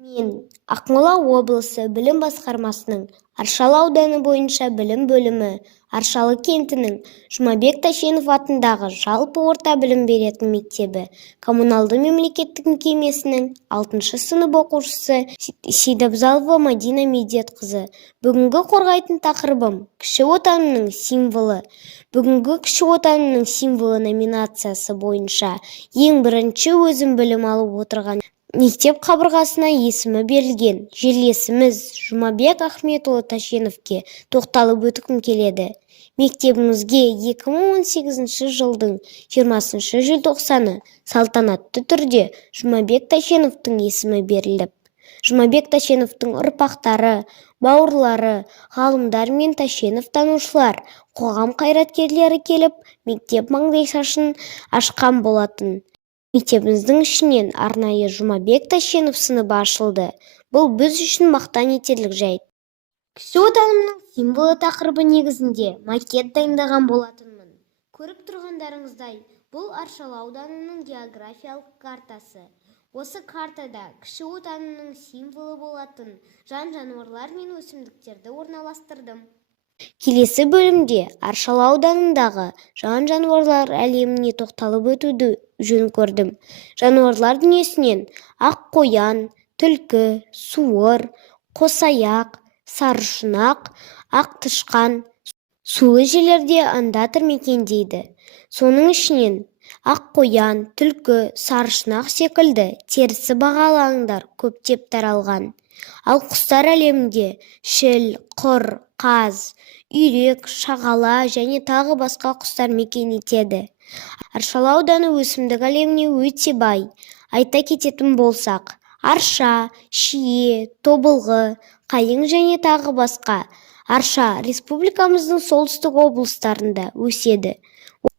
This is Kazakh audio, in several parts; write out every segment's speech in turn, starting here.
Мен Ақмола облысы білім басқармасының Аршалы ауданы бойынша білім бөлімі Аршалы кентінің Жұмабек Тәшенов атындағы жалпы орта білім беретін мектебі коммуналды мемлекеттік мекемесінің 6 сынып оқушысы Сейдабзалова Мадина Медетқызы. Бүгінгі қорғайтын тақырыбым кіші отанымның символы. Бүгінгі кіші отанымның символы номинациясы бойынша ең бірінші өзім білім алып отырған мектеп қабырғасына есімі берілген жерлесіміз Жұмабек Ахметұлы Тәшеновке тоқталып өткім келеді. Мектебімізге 2018 жылдың 20 желтоқсаны салтанатты түрде Жұмабек Тәшеновтың есімі беріліп, Жұмабек Тәшеновтың ұрпақтары, бауырлары, ғалымдар мен Тәшенов танушылар, қоғам қайраткерлері келіп, мектеп маңдайшасын ашқан болатын. Мектебіміздің ішінен арнайы Жұмабек Тәшенов сыныбы ашылды. Бұл біз үшін мақтан етерлік жайт. Кіші отанымның символы тақырыбы негізінде макет дайындаған болатынмын. Көріп тұрғандарыңыздай, бұл Аршалы ауданының географиялық картасы. Осы картада кіші отанымның символы болатын жан-жануарлар мен өсімдіктерді орналастырдым. Келесі бөлімде Аршалы ауданындағы жан-жануарлар әлеміне тоқталып өтуді жөн көрдім. Жануарлар дүниесінен ақ қоян, түлкі, суыр, қосаяқ, сарышұнақ, ақ тышқан сулы жерлерде андатыр мекендейді. Соның ішінен ақ қоян, түлкі, сарышұнақ секілді терісі бағалы аңдар көптеп таралған. Ал құстар әлемінде шіл, құр, қаз, үйрек, шағала және тағы басқа құстар мекен етеді. Аршалы ауданы өсімдік әлеміне өте бай. Айта кететін болсақ, арша, шие, тобылғы, қайың және тағы басқа. Арша республикамыздың солтүстік облыстарында өседі.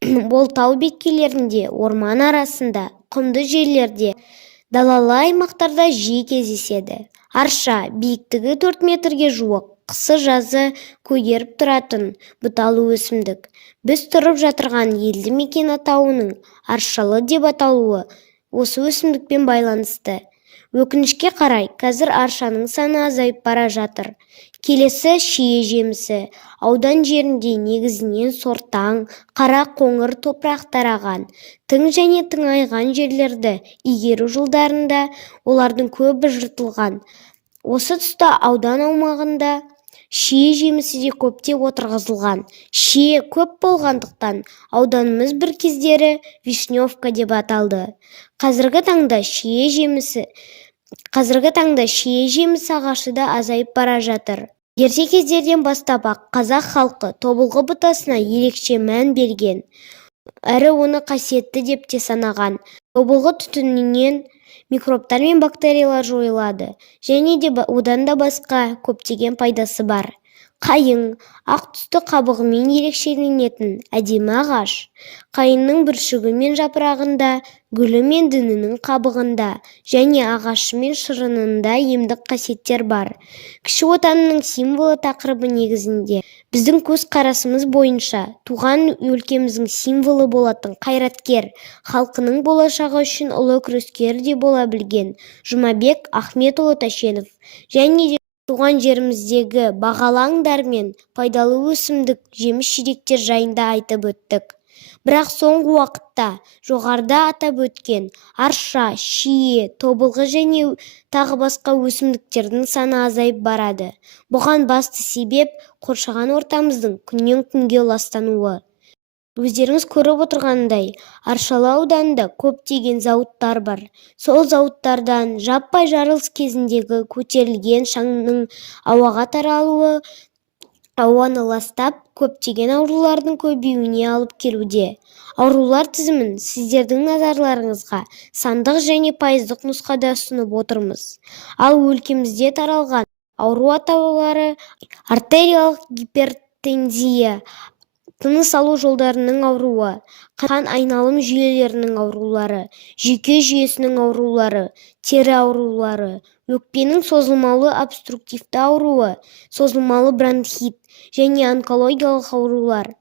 Ол тау беткейлерінде, орман арасында, құмды жерлерде, далалы аймақтарда жиі кездеседі. Арша биіктігі 4 метрге жуық, қысы-жазы көгеріп тұратын бұталы өсімдік. Біз тұрып жатырған елді мекен атауының Аршалы деп аталуы осы өсімдікпен байланысты. Өкінішке қарай, қазір аршаның саны азайып бара жатыр. Келесі шие жемісі. Аудан жерінде негізінен сортаң, қара қоңыр топырақ тараған. Тың және тыңайған жерлерді игеру жылдарында олардың көбі жыртылған. Осы тұста аудан аумағында шие жемісі де көптеп отырғызылған. Шие көп болғандықтан ауданымыз бір кездері Вишневка деп аталды. Қазіргі таңда шие жемісі ағашы да азайып бара жатыр. Ерте кездерден бастап қазақ халқы тобылғы бұтасына ерекше мән берген, әрі оны қасиетті деп те санаған. Тобылғы түтінінен микробтар мен бактериялар жойылады, және де одан да басқа көптеген пайдасы бар. Қайың ақ түсті қабығымен ерекшеленетін әдемі ағаш. Қайыңның бүршігі мен жапырағында, гүлі мен діңінің қабығында және ағашы мен шырынында емдік қасиеттер бар. Кіші отанымның символы тақырыбы негізінде біздің көзқарасымыз бойынша туған өлкеміздің символы болатын қайраткер, халқының болашағы үшін ұлы күрескер де бола білген Жұмабек Ахметұлы Тәшенов және туған жеріміздегі бағалы аңдар мен пайдалы өсімдік жеміс-жидектер жайында айтып өттік. Бірақ соңғы уақытта жоғарыда атап өткен арша, шие, тобылғы және тағы басқа өсімдіктердің саны азайып барады. Бұған басты себеп қоршаған ортамыздың күннен күнге ластануы. Өздеріңіз көріп отырғандай, Аршалы ауданында көптеген зауыттар бар. Сол зауыттардан жаппай жарылыс кезіндегі көтерілген шаңның ауаға таралуы ауаны ластап, көптеген аурулардың көбеюіне алып келуде. Аурулар тізімін сіздердің назарларыңызға сандық және пайыздық нұсқада ұсынып отырмыз. Ал өлкемізде таралған ауру атаулары артериялық гипертензия, тыныс алу жолдарының ауруы, қан айналым жүйелерінің аурулары, жүйке жүйесінің аурулары, тері аурулары, өкпенің созылмалы обструктивті ауруы, созылмалы бронхит және онкологиялық аурулар.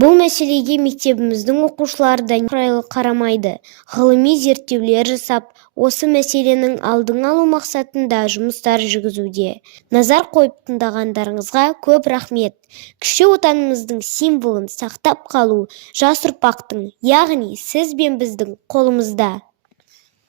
Бұл мәселеге мектебіміздің оқушылары да немқұрайлы қарамайды. Ғылыми зерттеулер жасап, осы мәселенің алдын алу мақсатында жұмыстар жүргізуде. Назар қойып тыңдағандарыңызға көп рахмет. Кіші отанымыздың символын сақтап қалу жас ұрпақтың, яғни сіз бен біздің қолымызда.